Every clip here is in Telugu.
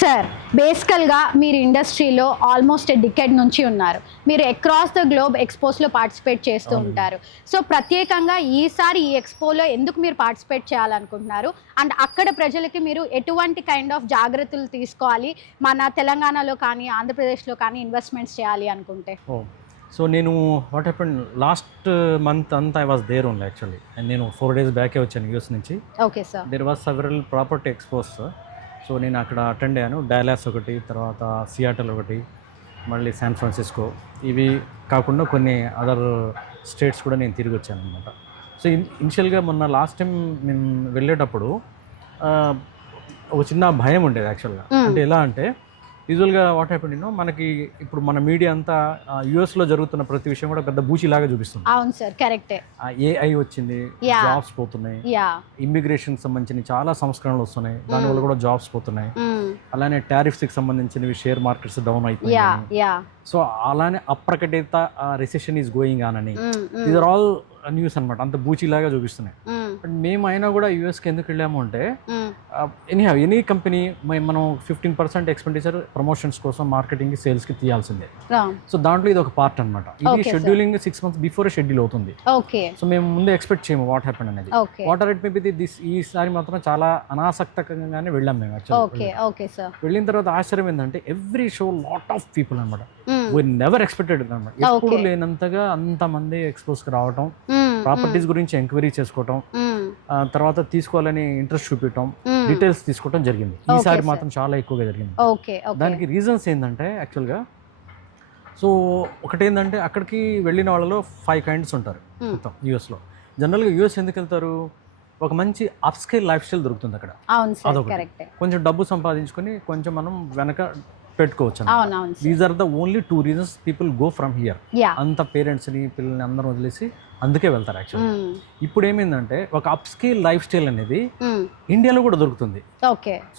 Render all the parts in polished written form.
సార్, బేసికల్గా మీరు ఇండస్ట్రీలో ఆల్మోస్ట్ డికెడ్ నుంచి ఉన్నారు. మీరు అక్రాస్ ద గ్లోబ్ ఎక్స్పోస్లో పార్టిసిపేట్ చేస్తూ ఉంటారు. సో ప్రత్యేకంగా ఈసారి ఈ ఎక్స్పోలో ఎందుకు మీరు పార్టిసిపేట్ చేయాలనుకుంటున్నారు అండ్ అక్కడ ప్రజలకి మీరు ఎటువంటి కైండ్ ఆఫ్ జాగ్రత్తలు తీసుకోవాలి, మన తెలంగాణలో కానీ ఆంధ్రప్రదేశ్లో కానీ ఇన్వెస్ట్మెంట్స్ చేయాలి అనుకుంటే? సో నేను వాట్ హ్యాపెండ్ లాస్ట్ మంత్ అంతా I was there only actually. And నేను 4 days బ్యాకే వచ్చాను యూఎస్ నుంచి. Okay sir. There was several property expos. So నేను అక్కడ అటెండ్ అయ్యాను. డాలాస్ ఒకటి, తర్వాత సియాటల్ ఒకటి, మళ్ళీ శాన్ ఫ్రాన్సిస్కో, ఇవి కాకుండా కొన్ని అదర్ స్టేట్స్ కూడా నేను తిరిగి వచ్చాను అనమాట. సో ఇనిషియల్గా మొన్న లాస్ట్ టైం మేము వెళ్ళేటప్పుడు ఒక చిన్న భయం ఉండేది యాక్చువల్గా. అంటే ఎలా అంటే యూజువల్గా వాట్ హ్యాపెండ్ మనకి ఇప్పుడు మన మీడియా అంతా యూఎస్లో జరుగుతున్న ప్రతి విషయం కూడా పెద్ద బూచిలాగా చూపిస్తుంది. అవును సార్, కరెక్టే. ఏఐ వచ్చింది, జాబ్స్ పోతున్నాయి, ఇమ్మిగ్రేషన్ సంబంధించిన చాలా సంస్కరణలు వస్తున్నాయి, దానివల్ల కూడా జాబ్స్ పోతున్నాయి. అలానే టారిఫ్స్కి సంబంధించినవి, షేర్ మార్కెట్స్ డౌన్ అయిపోయాయి. సో అలానే అప్రకటిత రిసెషన్ ఈజ్ గోయింగ్ ఆన్ అని దీస్ ఆర్ ఆల్ న్యూస్ అనమాట. అంత బూచిలాగా చూపిస్తున్నాయి. బట్ మేము అయినా కూడా యూఎస్కి ఎందుకు వెళ్ళాము అంటే ఎనీ కంపెనీ మనం 15% ఎక్స్పెండిచర్ ప్రమోషన్స్ కోసం, మార్కెటింగ్, సేల్స్కి తీయాల్సిందే. సో దాంట్లో ఇది ఒక పార్ట్ అనమాట. ఇది షెడ్యూలింగ్ 6 months బిఫోర్ షెడ్యూల్ అవుతుంది. సో మేము ముందే ఎక్స్పెక్ట్ చేయము వాట్ హ్యాపెన్ అనేది. What are it may be this. ఈసారి మాత్రం చాలా అనాసక్తంగానే వెళ్ళాం మేము యాక్చువల్లీ. వెళ్ళిన తర్వాత ఆశ్చర్యం ఏంటంటే every show lot of people అనమాట. వీ నెవర్ ఎక్స్పెక్టెడ్ అనమాట. ఎప్పుడు లేనంతగా అంతమంది ఎక్స్పోజ్కి రావటం, ప్రాపర్టీస్ గురించి ఎంక్వైరీ చేసుకోవటం, తర్వాత తీసుకోవాలని ఇంట్రెస్ట్ చూపించడం, డీటెయిల్స్ తీసుకోవడం జరిగింది. ఈసారి మాత్రం చాలా ఎక్కువగా జరిగింది. దానికి రీజన్స్ ఏంటంటే యాక్చువల్గా సో ఒకటేంటంటే అక్కడికి వెళ్ళిన వాళ్ళలో 5 kinds ఉంటారు మొత్తం యూఎస్లో. జనరల్గా యూఎస్ ఎందుకు వెళ్తారు? ఒక మంచి అప్స్కేల్ లైఫ్ స్టైల్ దొరుకుతుంది అక్కడ. అదొకటి. కొంచెం డబ్బు సంపాదించుకొని కొంచెం మనం వెనక పెట్టుకోవచ్చు. These are the only 2 reasons people go from here. అంత పేరెంట్స్ని, పిల్లల్ని అందరూ వదిలేసి అందుకే వెళ్తారు యాక్చువల్లీ. ఇప్పుడు ఏమైందంటే ఒక అప్స్కేల్ లైఫ్ స్టైల్ అనేది ఇండియాలో కూడా దొరుకుతుంది.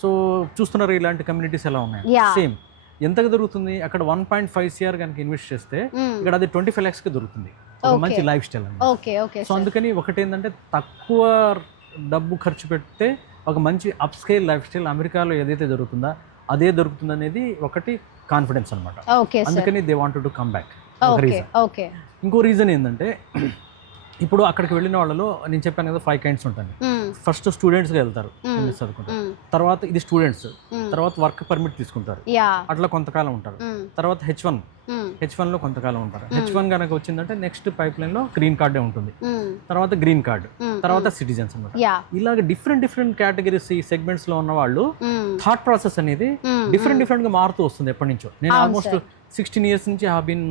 సో చూస్తున్నారు ఇలాంటి కమ్యూనిటీస్ ఎలా ఉన్నాయి. సేమ్ ఎంతగా దొరుకుతుంది అక్కడ 1.5 crore కనుక ఇన్వెస్ట్ చేస్తే ఇక్కడ అది 25 lakhs దొరుకుతుంది. ఒక మంచి లైఫ్ స్టైల్ అన్నమాట. సో అందుకని ఒకటి ఏంటంటే తక్కువ డబ్బు ఖర్చు పెడితే ఒక మంచి అప్స్కేల్ లైఫ్ స్టైల్ అమెరికాలో ఏదైతే దొరుకుతుందో అదే దొరుకుతుంది అనేది ఒకటి కాన్ఫిడెన్స్ అనమాట. అందుకని they wanted to come back. ఇంకో రీజన్ ఏంటంటే ఇప్పుడు అక్కడికి వెళ్ళిన వాళ్ళలో నేను చెప్పాను కదా 5 kinds ఉంటాయి. ఫస్ట్ స్టూడెంట్స్గా వెళ్తారు, చదువుకుంటారు. తర్వాత ఇది స్టూడెంట్స్, తర్వాత వర్క్ పర్మిట్ తీసుకుంటారు, అట్లా కొంతకాలం ఉంటారు. తర్వాత H1 లో కొంతకాలం ఉంటారు. H1 కనుక వచ్చిందంటే నెక్స్ట్ పైప్ లైన్ లో గ్రీన్ కార్డే ఉంటుంది, తర్వాత గ్రీన్ కార్డ్, తర్వాత సిటిజన్స్ అనమాట. ఇలాగ డిఫరెంట్ కేటగిరీస్, ఈ సెగ్మెంట్స్ లో ఉన్న వాళ్ళు థాట్ ప్రాసెస్ అనేది డిఫరెంట్ గా మారుతూ వస్తుంది ఎప్పటి నుంచో. నేను ఆల్మోస్ట్ 16 years నుంచి హావ్ బీన్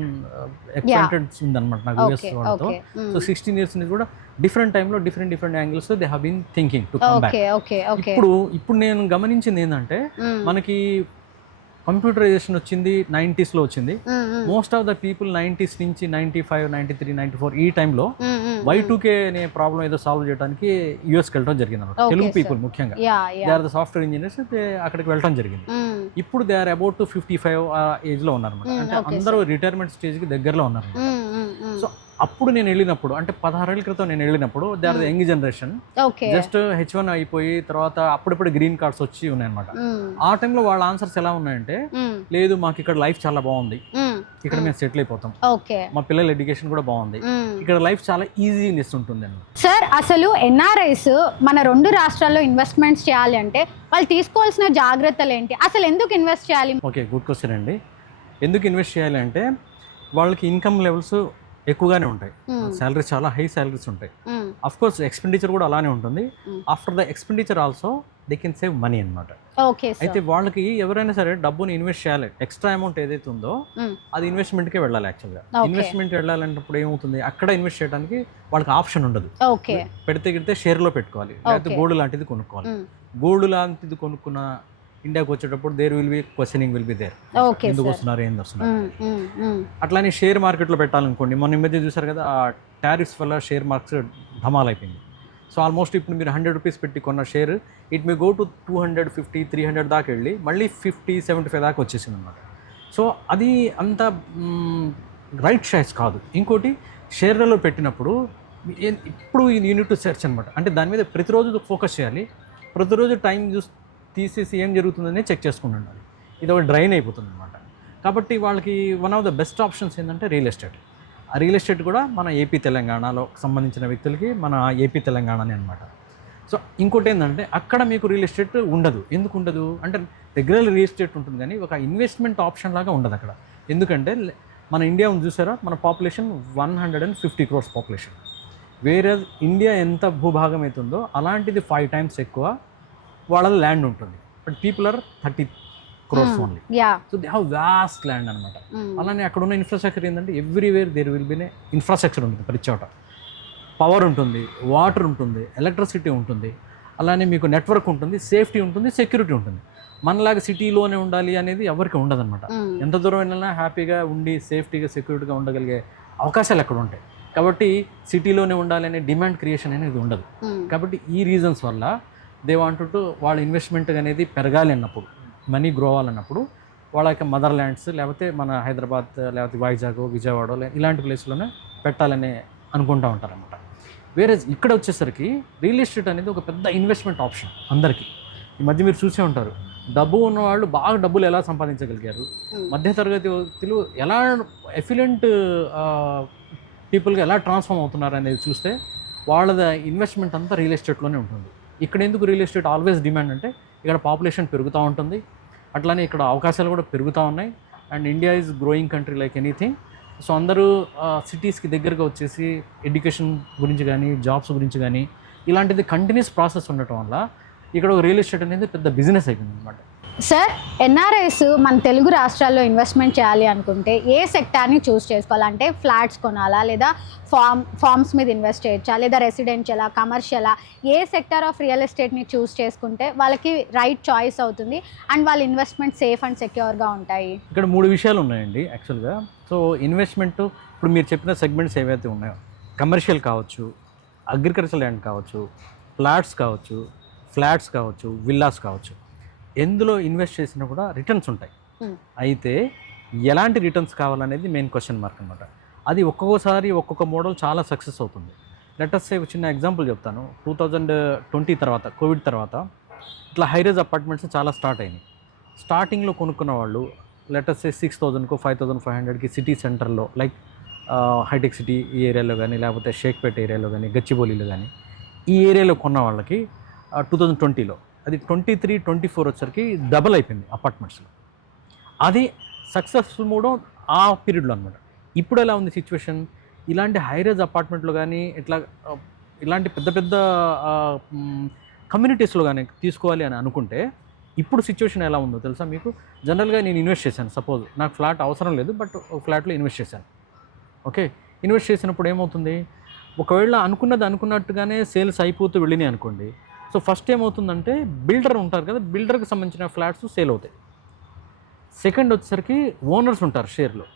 అక్వైంటెడ్ ఉందన్నమాట నాకు యూఎస్ వాళ్ళతో. సో 16 years నుంచి కూడా డిఫరెంట్ టైంలో different angles they have been thinking to come back. ఇప్పుడు నేను గమనించింది ఏంటంటే మనకి కంప్యూటరైజేషన్ వచ్చింది 90s లో వచ్చింది. Most of the people 90s నుంచి 95, 93, 94 ఈ టైంలో Y2K అనే ప్రాబ్లం ఏదో సాల్వ్ చేయడానికి యూఎస్కి వెళ్ళడం జరిగింది అనమాట. తెలుగు పీపుల్ ముఖ్యంగా they are the software engineers, అక్కడికి వెళ్ళడం జరిగింది. ఇప్పుడు దే ఆర్ అబౌట్ 55 ఏజ్ లో ఉన్నారన్నమాట. అంటే అందరూ రిటైర్మెంట్ స్టేజ్ కి దగ్గరలో ఉన్నారు. సో అప్పుడు నేను వెళ్ళినప్పుడు అంటే 16 ఏళ్ల క్రితం నేను వెళ్ళినప్పుడు they are the young generation. Just H1 అయిపోయి తర్వాత అప్పుడప్పుడు గ్రీన్ కార్డ్స్ వచ్చి ఉన్నాయన్నమాట. ఆ టైంలో వాళ్ళ ఆన్సర్స్ ఎలా ఉన్నాయంటే, లేదు మాకు ఇక్కడ లైఫ్ చాలా బాగుంది, ఇక్కడ మేము సెటిల్ అయిపోతాం, మా పిల్లల ఎడ్యుకేషన్ కూడా బాగుంది, ఇక్కడ లైఫ్ చాలా ఈజీనెస్ ఉంటుంది అన్నమాట. సార్, అసలు ఎన్ఆర్ఐస్ మన 2 రాష్ట్రాల్లో ఇన్వెస్ట్మెంట్స్ చేయాలి అంటే వాళ్ళు తీసుకోవాల్సిన జాగ్రత్తలు ఏంటి? అసలు ఎందుకు ఇన్వెస్ట్ చేయాలి? ఓకే, గుడ్ క్వశ్చన్ అండి. ఎందుకు ఇన్వెస్ట్ చేయాలి అంటే వాళ్ళకి ఇన్కమ్ లెవెల్స్ ఎక్కువగానే ఉంటాయి, శాలరీస్ చాలా హై శాలరీస్ ఉంటాయి. అఫ్ కోర్స్ ఎక్స్పెండిచర్ కూడా అలానే ఉంటుంది. After the expenditure also they can save money అనమాట. అయితే వాళ్ళకి ఎవరైనా సరే డబ్బుని ఇన్వెస్ట్ చేయాలి, ఎక్స్ట్రా అమౌంట్ ఏదైతే ఉందో అది ఇన్వెస్ట్మెంట్కే వెళ్ళాలి. యాక్చువల్గా ఇన్వెస్ట్మెంట్ వెళ్ళాలంటప్పుడు ఏమవుతుంది, అక్కడ ఇన్వెస్ట్ చేయడానికి వాళ్ళకి ఆప్షన్ ఉండదు. పెడితే షేర్లో పెట్టుకోవాలి, లేకపోతే గోల్డ్ లాంటిది కొనుక్కోవాలి. గోల్డ్ లాంటిది కొనుక్కున్న ఇండియాకి వచ్చేటప్పుడు there will be questioning will be there, ఎందుకు వస్తున్నారు, ఏంది వస్తున్నారు. అట్లానే షేర్ మార్కెట్లో పెట్టాలనుకోండి, మొన్న ఈ మధ్య చూసారు కదా, ఆ టారిఫ్స్ వల్ల షేర్ మార్కెట్ ధమాల్ అయిపోయింది. సో ఆల్మోస్ట్ ఇప్పుడు మీరు 100 rupees పెట్టి కొన్న share it may go to 250, 300 దాకా వెళ్ళి మళ్ళీ 50, 75 దాకా వచ్చేసింది అనమాట. సో అది అంత రైట్ చాయిస్ కాదు. ఇంకోటి షేర్లలో పెట్టినప్పుడు ఇప్పుడు యూనిట్ టు సెర్చ్ అనమాట. అంటే దాని మీద ప్రతిరోజు ఫోకస్ చేయాలి, ప్రతిరోజు టైం తీసేసి ఏం జరుగుతుందని చెక్ చేసుకుంటుండాలి. ఇది ఒక డ్రైన్ అయిపోతుంది అనమాట. కాబట్టి వాళ్ళకి one of the best options ఏంటంటే రియల్ ఎస్టేట్. ఆ రియల్ ఎస్టేట్ కూడా మన ఏపీ తెలంగాణలో సంబంధించిన వ్యక్తులకి మన ఏపీ తెలంగాణనే అనమాట. సో ఇంకోటి ఏంటంటే అక్కడ మీకు రియల్ ఎస్టేట్ ఉండదు. ఎందుకు ఉండదు అంటే రెగ్యులర్ రియల్ ఎస్టేట్ ఉంటుంది కానీ ఒక ఇన్వెస్ట్మెంట్ ఆప్షన్ లాగా ఉండదు అక్కడ. ఎందుకంటే మన ఇండియా ఉంది చూసారా, మన పాపులేషన్ 150 crores పాపులేషన్. వేరే ఇండియా ఎంత భూభాగం అవుతుందో అలాంటిది 5 times ఎక్కువ వాళ్ళ ల్యాండ్ ఉంటుంది. బట్ పీపుల్ ఆర్ 30 crores ఓన్లీ. So they have vast land అనమాట. అలానే అక్కడ ఉన్న ఇన్ఫ్రాస్ట్రక్చర్ ఏంటంటే everywhere there will be infrastructure ఉంటుంది ప్రతి చోట. పవర్ ఉంటుంది, వాటర్ ఉంటుంది, ఎలక్ట్రిసిటీ ఉంటుంది, అలానే మీకు నెట్వర్క్ ఉంటుంది, సేఫ్టీ ఉంటుంది, సెక్యూరిటీ ఉంటుంది. మనలాగా సిటీలోనే ఉండాలి అనేది ఎవరికి ఉండదన్నమాట. ఎంత దూరం వెళ్ళినా హ్యాపీగా ఉండి సేఫ్టీగా సెక్యూరిటీగా ఉండగలిగే అవకాశాలు అక్కడ ఉంటాయి. కాబట్టి సిటీలోనే ఉండాలి అనే డిమాండ్ క్రియేషన్ అనేది ఉండదు. కాబట్టి ఈ రీజన్స్ వల్ల దే వాంట్ టు వాళ్ళ ఇన్వెస్ట్మెంట్ అనేది పెరగాలి అన్నప్పుడు, మనీ గ్రో అవ్వాలన్నప్పుడు వాళ్ళ యొక్క మదర్ ల్యాండ్స్ లేకపోతే మన హైదరాబాద్ లేకపోతే వైజాగ్, విజయవాడ ఇలాంటి ప్లేస్లోనే పెట్టాలని అనుకుంటూ ఉంటారన్నమాట. వేరే ఇక్కడ వచ్చేసరికి రియల్ ఎస్టేట్ అనేది ఒక పెద్ద ఇన్వెస్ట్మెంట్ ఆప్షన్ అందరికీ. ఈ మధ్య మీరు చూసే ఉంటారు, డబ్బు ఉన్నవాళ్ళు బాగా డబ్బులు ఎలా సంపాదించగలిగారు, మధ్యతరగతి వ్యక్తులు ఎలా ఎఫిలెంట్ పీపుల్గా ఎలా ట్రాన్స్ఫార్మ్ అవుతున్నారు అనేది చూస్తే వాళ్ళ ఇన్వెస్ట్మెంట్ అంతా రియల్ ఎస్టేట్లోనే ఉంటుంది. ఇక్కడ ఎందుకు రియల్ ఎస్టేట్ ఆల్వేస్ డిమాండ్ అంటే ఇక్కడ పాపులేషన్ పెరుగుతూ ఉంటుంది, అట్లానే ఇక్కడ అవకాశాలు కూడా పెరుగుతూ ఉన్నాయి. And India is growing country like anything. So అందరూ సిటీస్కి దగ్గరగా వచ్చేసి ఎడ్యుకేషన్ గురించి కానీ జాబ్స్ గురించి కానీ ఇలాంటిది కంటిన్యూస్ ప్రాసెస్ ఉండటం వల్ల ఇక్కడ రియల్ ఎస్టేట్ అనేది పెద్ద బిజినెస్ అయిపోయింది అనమాట. సార్, ఎన్ఆర్ఐస్ మన తెలుగు రాష్ట్రాల్లో ఇన్వెస్ట్మెంట్ చేయాలి అనుకుంటే ఏ సెక్టార్ని చూస్ చేసుకోవాలంటే ఫ్లాట్స్ కొనాలా, లేదా ఫార్మ్స్ మీద ఇన్వెస్ట్ చేయొచ్చా, లేదా రెసిడెన్షియలా, కమర్షియలా, ఏ సెక్టార్ ఆఫ్ రియల్ ఎస్టేట్ని చూస్ చేసుకుంటే వాళ్ళకి రైట్ చాయిస్ అవుతుంది అండ్ వాళ్ళ ఇన్వెస్ట్మెంట్ సేఫ్ అండ్ సెక్యూర్గా ఉంటాయి? ఇక్కడ 3 విషయాలు ఉన్నాయండి యాక్చువల్గా. సో ఇన్వెస్ట్మెంట్ ఇప్పుడు మీరు చెప్పిన సెగ్మెంట్స్ ఏవైతే ఉన్నాయో, కమర్షియల్ కావచ్చు, అగ్రికల్చర్ ల్యాండ్ కావచ్చు, ఫ్లాట్స్ కావచ్చు, విల్లాస్ కావచ్చు, ఎందులో ఇన్వెస్ట్ చేసినా కూడా రిటర్న్స్ ఉంటాయి. అయితే ఎలాంటి రిటర్న్స్ కావాలనేది మెయిన్ క్వశ్చన్ మార్క్ అనమాట. అది ఒక్కొక్కసారి ఒక్కొక్క మోడల్ చాలా సక్సెస్ అవుతుంది. లెట్ us say చిన్న ఎగ్జాంపుల్ చెప్తాను. 2020 తర్వాత, కోవిడ్ తర్వాత ఇట్లా హైరేజ్ అపార్ట్మెంట్స్ చాలా స్టార్ట్ అయినాయి. స్టార్టింగ్లో కొనుక్కున్న వాళ్ళు లెట్ us say 6,000కు 5,500కి సిటీ సెంటర్లో లైక్ హైటెక్ సిటీ ఈ ఏరియాలో కానీ లేకపోతే షేక్పేట్ ఏరియాలో కానీ గచ్చిబౌలిలో కానీ ఈ ఏరియాలో కొన్న వాళ్ళకి 2020లో అది 23-24 వచ్చరికి డబల్ అయిపోయింది అపార్ట్మెంట్స్లో. అది సక్సెస్ఫుల్ మూడో ఆ పీరియడ్లో అనమాట. ఇప్పుడు ఎలా ఉంది సిచ్యువేషన్, ఇలాంటి హైరేజ్ అపార్ట్మెంట్లో కానీ ఇలాంటి పెద్ద పెద్ద కమ్యూనిటీస్లో కానీ తీసుకోవాలి అని అనుకుంటే ఇప్పుడు సిచ్యువేషన్ ఎలా ఉందో తెలుసా మీకు? జనరల్గా నేను ఇన్వెస్ట్ చేశాను, సపోజ్ నాకు ఫ్లాట్ అవసరం లేదు బట్ ఒక ఫ్లాట్లో ఇన్వెస్ట్ చేశాను. ఓకే, ఇన్వెస్ట్ చేసినప్పుడు ఏమవుతుంది, ఒకవేళ అనుకున్నట్టుగానే సేల్స్ అయిపోతూ వెళ్ళినాయి అనుకోండి. సో ఫస్ట్ ఏమవుతుందంటే బిల్డర్ ఉంటారు కదా, బిల్డర్కి సంబంధించిన ఫ్లాట్స్ సేల్ అవుతాయి. సెకండ్ వచ్చేసరికి ఓనర్స్ ఉంటారు షేర్లో,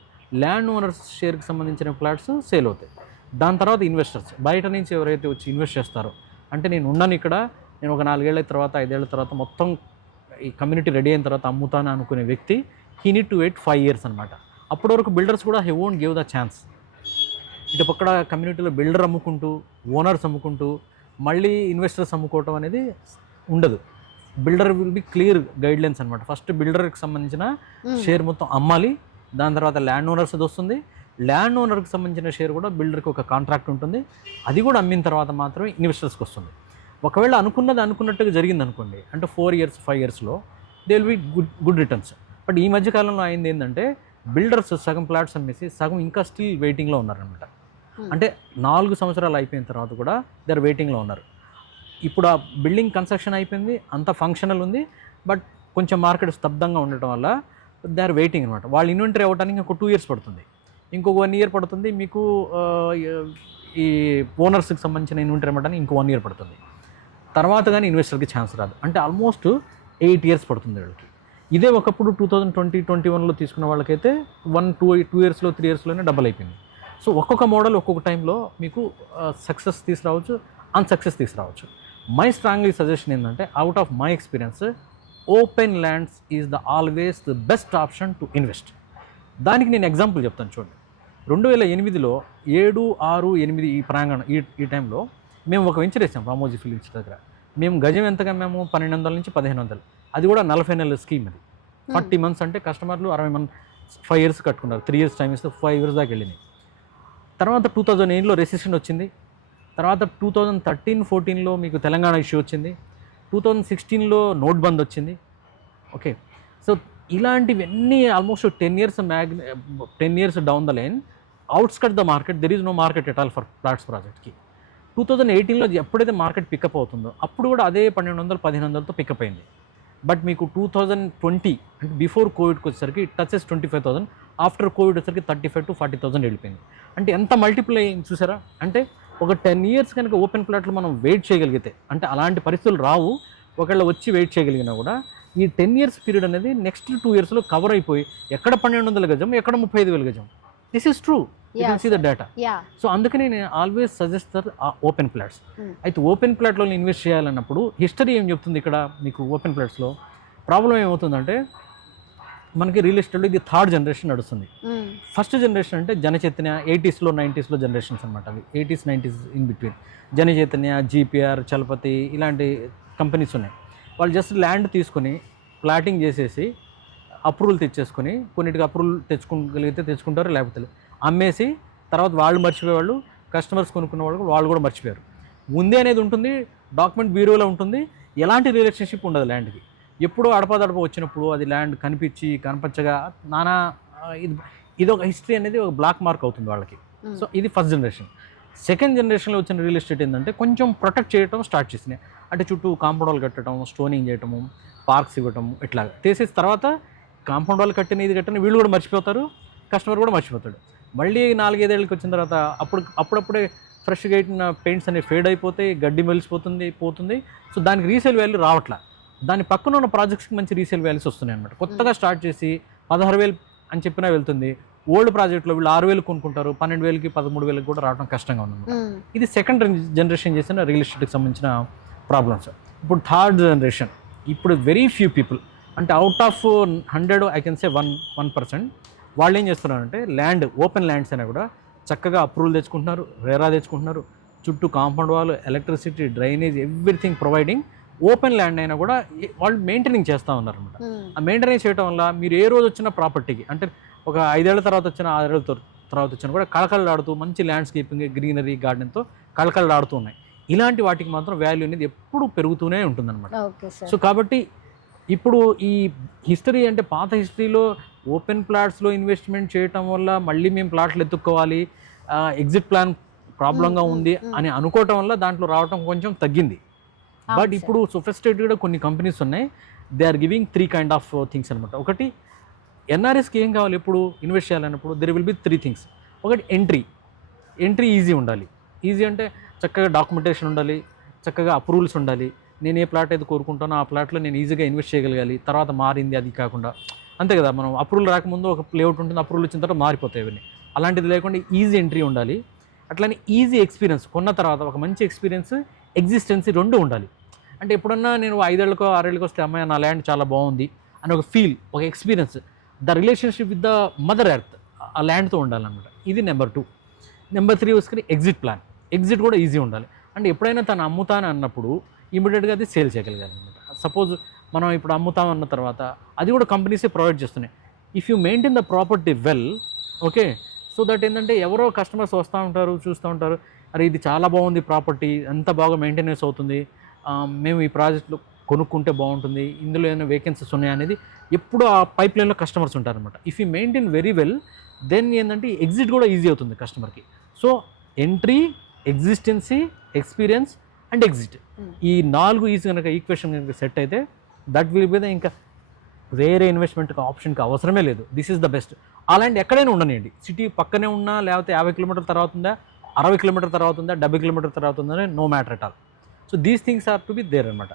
ల్యాండ్ ఓనర్స్ షేర్కి సంబంధించిన ఫ్లాట్స్ సేల్ అవుతాయి. దాని తర్వాత ఇన్వెస్టర్స్ బయట నుంచి ఎవరైతే వచ్చి ఇన్వెస్ట్ చేస్తారో, అంటే నేను ఉన్నాను ఇక్కడ, నేను ఒక 4 ఏళ్ల తర్వాత 5 ఏళ్ల తర్వాత మొత్తం ఈ కమ్యూనిటీ రెడీ అయిన తర్వాత అమ్ముతాను అనుకునే వ్యక్తి he need to wait 5 years అనమాట. అప్పటి వరకు బిల్డర్స్ కూడా he won't give the chance. ఇటు పక్కడ కమ్యూనిటీలో బిల్డర్ అమ్ముకుంటూ, ఓనర్స్ అమ్ముకుంటూ, మళ్ళీ ఇన్వెస్టర్స్ అమ్ముకోవటం అనేది ఉండదు. Builder will be clear guidelines అనమాట. ఫస్ట్ బిల్డర్కి సంబంధించిన షేర్ మొత్తం అమ్మాలి, దాని తర్వాత ల్యాండ్ ఓనర్స్ అది వస్తుంది. ల్యాండ్ ఓనర్కి సంబంధించిన షేర్ కూడా బిల్డర్కి ఒక కాంట్రాక్ట్ ఉంటుంది, అది కూడా అమ్మిన తర్వాత మాత్రమే ఇన్వెస్టర్స్కి వస్తుంది. ఒకవేళ అనుకున్నట్టుగా జరిగింది అనుకోండి, అంటే 4 years 5 yearsలో they will be good returns. But ఈ మధ్యకాలంలో అయింది ఏంటంటే బిల్డర్స్ సగం ప్లాట్స్ అమ్మేసి సగం ఇంకా స్టిల్ వెయిటింగ్లో ఉన్నారనమాట. అంటే 4 సంవత్సరాలు అయిపోయిన తర్వాత కూడా దే ఆర్ వెయిటింగ్లో ఉన్నారు. ఇప్పుడు ఆ బిల్డింగ్ కన్స్ట్రక్షన్ అయిపోయింది, అంత ఫంక్షనల్ ఉంది, బట్ కొంచెం మార్కెట్ స్తబ్దంగా ఉండటం వల్ల దే ఆర్ వెయిటింగ్ అనమాట. వాళ్ళు ఇన్వెంటరీ అవ్వడానికి ఒక 2 years పడుతుంది, ఇంకొక 1 year పడుతుంది. మీకు ఈ ఓనర్స్కి సంబంధించిన ఇన్వెంటరీ అవ్వడానికి ఇంకో 1 year పడుతుంది. తర్వాత కానీ ఇన్వెస్టర్కి ఛాన్స్ రాదు. అంటే ఆల్మోస్ట్ 8 years పడుతుంది వీళ్ళకి. ఇదే ఒకప్పుడు 2020-21లో తీసుకున్న వాళ్ళకైతే 2 yearsలో 3 yearsలోనే డబల్ అయిపోయింది. సో ఒక్కొక్క మోడల్ ఒక్కొక్క టైంలో మీకు సక్సెస్ తీసుకురావచ్చు, అన్సక్సెస్ తీసుకురావచ్చు. మై స్ట్రాంగ్లీ సజెషన్ ఏంటంటే, out of my experience, open lands is always the best option to invest. దానికి నేను ఎగ్జాంపుల్ చెప్తాను చూడండి. 2008లో 7, 6, 8 ఈ ప్రాంగణం ఈ టైంలో మేము ఒక వెంచర్ వేసాం రామోజీ ఫిలిమ్స్ దగ్గర. మేము గజం ఎంతగా మేము 1200 నుంచి 1500, అది కూడా 40 నెలల స్కీమ్. అది 40 months అంటే కస్టమర్లు 60 months 5 years కట్టుకున్నారు. 3 years టైం ఇస్తే 5 years దాకా వెళ్ళినాయి. తర్వాత 2008లో రెసిషన్ వచ్చింది. తర్వాత 2013-14లో మీకు తెలంగాణ ఇష్యూ వచ్చింది. 2016లో నోట్ బంద్ వచ్చింది. ఓకే, సో ఇలాంటివన్నీ almost 10 years down the line outskirt the market, there is no market at all for flats ప్రాజెక్ట్కి. 2018లో ఎప్పుడైతే మార్కెట్ పికప్ అవుతుందో అప్పుడు కూడా అదే 1200-1500తో పికప్ అయింది. బట్ మీకు 2020 అంటే బిఫోర్ కోవిడ్కి వచ్చేసరికి టచెస్ 25,000, ఆఫ్టర్ కోవిడ్ వచ్చేసరికి 35,000-40,000 వెళ్ళిపోయింది. అంటే ఎంత మల్టిపుల్ అయ్యింది చూసారా. అంటే ఒక 10 years కనుక ఓపెన్ ప్లాట్లో మనం వెయిట్ చేయగలిగితే, అంటే అలాంటి పరిస్థితులు రావు, ఒకవేళ వచ్చి వెయిట్ చేయగలిగినా కూడా ఈ 10 years పీరియడ్ అనేది నెక్స్ట్ 2 yearsలో కవర్ అయిపోయి ఎక్కడ 1200 గజం, ఎక్కడ 35,000 గజం. This is true, you can see the data. So అందుకని నేను ఆల్వేస్ సజెస్ట్ ఓపెన్ ప్లాట్స్. అయితే ఓపెన్ ప్లాట్లో ఇన్వెస్ట్ చేయాలన్నప్పుడు హిస్టరీ ఏం చెప్తుంది ఇక్కడ మీకు ఓపెన్ ప్లాట్స్లో ప్రాబ్లం ఏమవుతుందంటే, మనకి రియల్ ఎస్టేట్లో ఇది 3rd generation నడుస్తుంది. ఫస్ట్ జనరేషన్ అంటే జనచైతన్య 80sలో 90sలో జనరేషన్స్ అనమాట. అవి 80s 90s in between. Janachaitanya, GPR, Chalapathi ఇలాంటి కంపెనీస్ ఉన్నాయి. వాళ్ళు జస్ట్ ల్యాండ్ తీసుకొని ప్లాటింగ్ చేసేసి అప్రూవల్ తెచ్చేసుకొని, కొన్నిటికి అప్రూవల్ తెచ్చుకోగలిగితే తెచ్చుకుంటారు, లేకపోతే అమ్మేసి తర్వాత వాళ్ళు మర్చిపోయేవాళ్ళు, కస్టమర్స్ కొనుక్కున్న వాళ్ళు కూడా మర్చిపోయారు. ఉంది అనేది ఉంటుంది, డాక్యుమెంట్ బ్యూరోలో ఉంటుంది, ఎలాంటి రిలేషన్షిప్ ఉండదు ల్యాండ్కి. ఎప్పుడో అడపదడప వచ్చినప్పుడు అది ల్యాండ్ కనిపించగా నానా ఇది ఒక హిస్టరీ అనేది ఒక బ్లాక్ మార్క్ అవుతుంది వాళ్ళకి. సో ఇది ఫస్ట్ జనరేషన్. సెకండ్ జనరేషన్లో వచ్చిన రియల్ ఎస్టేట్ ఏంటంటే కొంచెం ప్రొటెక్ట్ చేయడం స్టార్ట్ చేసినాయి. అంటే చుట్టూ కాంపౌండ్ వాల్ కట్టడం, స్టోనింగ్ చేయటము, పార్క్స్ ఇవ్వటము, ఇట్లా చేసేసి తర్వాత కాంపౌండ్ వాల్ కట్టిన ఇది కట్టిన వీళ్ళు కూడా మర్చిపోతారు, కస్టమర్ కూడా మర్చిపోతాడు. మళ్ళీ 4-5 ఏళ్ళకి వచ్చిన తర్వాత అప్పుడప్పుడే ఫ్రెష్గా ఇట్టిన పెయింట్స్ అనేవి ఫేడ్ అయిపోతాయి, గడ్డి పోతుంది. సో దానికి రీసేల్ వాల్యూ రావట్లా. దాని పక్కన ఉన్న ప్రాజెక్ట్స్కి మంచి రీసేల్ వాల్యూస్ వస్తున్నాయి అనమాట. కొత్తగా స్టార్ట్ చేసి 16,000 అని చెప్పినా వెళ్తుంది. ఓల్డ్ ప్రాజెక్ట్లో వీళ్ళు 6,000 కొనుక్కుంటారు, 12,000కి 13,000కి కూడా రావడం కష్టంగా ఉంది. ఇది సెకండ్ జనరేషన్ చేసిన రియల్ ఎస్టేట్కి సంబంధించిన ప్రాబ్లమ్స్. ఇప్పుడు 3rd generation, ఇప్పుడు వెరీ ఫ్యూ పీపుల్, అంటే out of 100 I can say 1% వాళ్ళు ఏం చేస్తున్నారంటే ల్యాండ్, ఓపెన్ ల్యాండ్స్ అయినా కూడా చక్కగా అప్రూవల్ తెచ్చుకుంటున్నారు, రేరా తెచ్చుకుంటున్నారు, చుట్టూ compound wall, electricity, drainage, everything providing. Open land అయినా కూడా వాళ్ళు మెయింటైనింగ్ చేస్తూ ఉన్నారు అనమాట. ఆ మెయింటైనింగ్ చేయడం వల్ల మీరు ఏ రోజు వచ్చిన ప్రాపర్టీకి, అంటే ఒక 5 ఏళ్ల తర్వాత వచ్చిన, 6 ఏళ్ల తర్వాత వచ్చినా కూడా కళకళలాడుతూ మంచి ల్యాండ్స్కేపింగ్, గ్రీనరీ, గార్డెన్తో కళకళలాడుతూ ఉన్నాయి. ఇలాంటి వాటికి మాత్రం వాల్యూ అనేది ఎప్పుడు పెరుగుతూనే ఉంటుందన్నమాట. సో కాబట్టి ఇప్పుడు ఈ హిస్టరీ అంటే పాత హిస్టరీలో ఓపెన్ ప్లాట్స్లో ఇన్వెస్ట్మెంట్ చేయటం వల్ల మళ్ళీ మేము ప్లాట్లు ఎత్తుక్కోవాలి, ఎగ్జిట్ ప్లాన్ ప్రాబ్లంగా ఉంది అని అనుకోవటం వల్ల దాంట్లో రావటం కొంచెం తగ్గింది. బట్ ఇప్పుడు సొఫిస్టికేటెడ్ కొన్ని కంపెనీస్ ఉన్నాయి, they are giving 3 kind of things అనమాట. ఒకటి, ఎన్ఆర్ఎస్కి ఏం కావాలి ఎప్పుడు ఇన్వెస్ట్ చేయాలన్నప్పుడు దెర్ విల్ బి 3 things. ఒకటి ఎంట్రీ ఈజీ ఉండాలి. ఈజీ అంటే చక్కగా డాక్యుమెంటేషన్ ఉండాలి, చక్కగా అప్రూవల్స్ ఉండాలి. నేను ఏ ప్లాట్ అయితే కోరుకుంటానో ఆ ప్లాట్లో నేను ఈజీగా ఇన్వెస్ట్ చేయగలగాలి. తర్వాత మారింది అది కాకుండా, అంతే కదా, మనం అప్రూవల్ రాకముందు ఒక లేఅవుట్ ఉంటుంది, అప్రూవల్ వచ్చిన తర్వాత మారిపోతాయి ఇవన్నీ. అలాంటిది లేకుండా ఈజీ ఎంట్రీ ఉండాలి. అట్లనే ఈజీ ఎక్స్పీరియన్స్, కొన్న తర్వాత ఒక మంచి ఎక్స్పీరియన్స్, ఎగ్జిస్టెన్సీ 2 ఉండాలి. అంటే ఎప్పుడన్నా నేను 5 ఏళ్ళకో 6 ఏళ్ళకో వస్తే అమ్మాయి నా ల్యాండ్ చాలా బాగుంది అని ఒక ఫీల్, ఒక experience, the relationship with the mother earth ఆ ల్యాండ్తో ఉండాలన్నమాట. ఇది నెంబర్ 2. నెంబర్ 3 వచ్చి ఎగ్జిట్ ప్లాన్. ఎగ్జిట్ కూడా ఈజీ ఉండాలి. అంటే ఎప్పుడైనా తను అమ్ముతాను అన్నప్పుడు ఇమీడియట్గా అది సేల్ చేయగలగాలి అనమాట. సపోజ్ మనం ఇప్పుడు అమ్ముతాం అన్న తర్వాత అది కూడా కంపెనీసే ప్రొవైడ్ చేస్తున్నాయి. If you maintain the property well, okay, so that ఏంటంటే ఎవరో కస్టమర్స్ వస్తూ ఉంటారు, చూస్తూ ఉంటారు, అరే ఇది చాలా బాగుంది ప్రాపర్టీ, ఎంత బాగా మెయింటెనెన్స్ అవుతుంది, మేము ఈ ప్రాజెక్ట్లో కొనుక్కుంటే బాగుంటుంది, ఇందులో ఏమైనా వేకెన్సీస్ ఉన్నాయనేది ఎప్పుడు ఆ పైప్ లైన్లో కస్టమర్స్ ఉంటారనమాట. If you maintain very well, then ఏంటంటే ఎగ్జిట్ కూడా ఈజీ అవుతుంది కస్టమర్కి. So entry, existence, experience and exit, ఈ 4 ఈజీ కనుక ఈక్వేషన్ కనుక సెట్ అయితే దట్ విల్ బి ద, ఇంకా వేరే ఇన్వెస్ట్మెంట్కి ఆప్షన్కి అవసరమే లేదు. This is the best. అలాంటి ఎక్కడైనా ఉండనియండి, సిటీ పక్కనే ఉన్నా, లేకపోతే 50 కిలోమీటర్ల తర్వాత ఉందా, 60 కిలోమీటర్ల తర్వాత ఉందా, 70 కిలోమీటర్ల తర్వాత ఉందా, no matter at all. So these things are to be there అనమాట.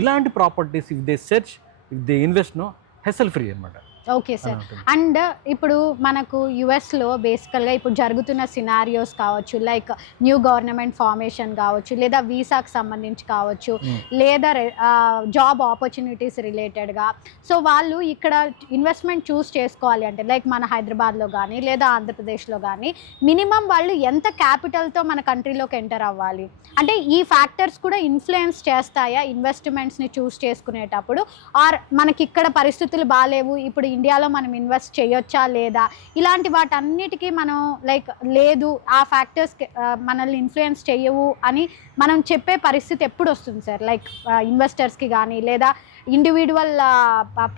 ఇలాంటి properties if they search, if they invest, no hassle free అనమాట. Okay sir. అండ్ ఇప్పుడు మనకు యుఎస్లో బేసికల్గా ఇప్పుడు జరుగుతున్న సినారియోస్ కావచ్చు, లైక్ న్యూ గవర్నమెంట్ ఫార్మేషన్ కావచ్చు, లేదా వీసాకు సంబంధించి కావచ్చు, లేదా జాబ్ ఆపర్చునిటీస్ రిలేటెడ్గా, సో వాళ్ళు ఇక్కడ ఇన్వెస్ట్మెంట్ చూస్ చేసుకోవాలి అంటే లైక్ మన హైదరాబాద్లో కానీ లేదా ఆంధ్రప్రదేశ్లో కానీ మినిమం వాళ్ళు ఎంత క్యాపిటల్తో మన కంట్రీలోకి ఎంటర్ అవ్వాలి అంటే ఈ ఫ్యాక్టర్స్ కూడా ఇన్ఫ్లుయెన్స్ చేస్తాయా ఇన్వెస్ట్మెంట్స్ని చూస్ చేసుకునేటప్పుడు? ఆర్ మనకి ఇక్కడ పరిస్థితులు బాగాలేవు, ఇప్పుడు ఇండియాలో మనం ఇన్వెస్ట్ చేయొచ్చా లేదా, ఇలాంటి వాటన్నిటికీ మనం లైక్ లేదు ఆ ఫ్యాక్టర్స్ మనల్ని ఇన్ఫ్లుయెన్స్ చేయవు అని మనం చెప్పే పరిస్థితి ఎప్పుడు వస్తుంది సార్? లైక్ ఇన్వెస్టర్స్కి కానీ లేదా individual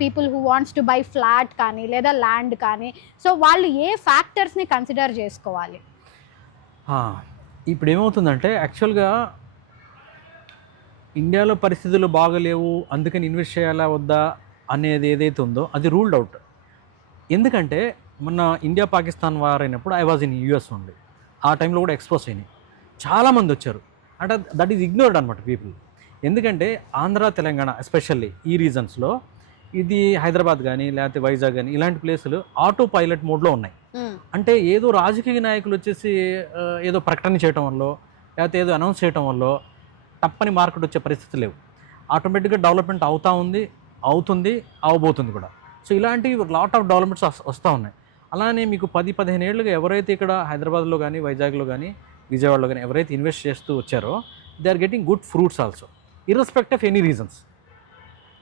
people who wants to buy flat కానీ లేదా ల్యాండ్ కానీ, సో వాళ్ళు ఏ ఫ్యాక్టర్స్ని కన్సిడర్ చేసుకోవాలి? ఇప్పుడు ఏమవుతుందంటే యాక్చువల్గా ఇండియాలో పరిస్థితులు బాగలేవు అందుకని ఇన్వెస్ట్ చేయాలా వద్దా అనేది ఏదైతే ఉందో అది రూల్డ్ అవుట్. ఎందుకంటే మొన్న ఇండియా పాకిస్తాన్ వార్ అయినప్పుడు I was in US only. ఆ టైంలో కూడా ఎక్స్పోజ్ అయినాయి, చాలామంది వచ్చారు. అంటే దట్ ఈజ్ ఇగ్నోర్డ్ అనమాట పీపుల్. ఎందుకంటే ఆంధ్ర తెలంగాణ ఎస్పెషల్లీ ఈ రీజన్స్లో ఇది హైదరాబాద్ కానీ లేకపోతే వైజాగ్ కానీ ఇలాంటి ప్లేసులు ఆటో పైలట్ మోడ్లో ఉన్నాయి. అంటే ఏదో రాజకీయ నాయకులు వచ్చేసి ఏదో ప్రకటన చేయటం వల్ల లేకపోతే ఏదో అనౌన్స్ చేయటం వల్ల తప్పని మార్కెట్ వచ్చే పరిస్థితి లేవు. ఆటోమేటిక్గా డెవలప్మెంట్ అవుతుంది అవబోతుంది కూడా. సో ఇలాంటి లాట్ ఆఫ్ డెవలప్మెంట్స్ వస్తూ ఉన్నాయి. అలానే మీకు 10-15 ఏళ్ళుగా ఎవరైతే ఇక్కడ హైదరాబాద్లో కానీ వైజాగ్లో కానీ విజయవాడలో కానీ ఎవరైతే ఇన్వెస్ట్ చేస్తూ వచ్చారో they are getting good fruits also irrespective of any reasons.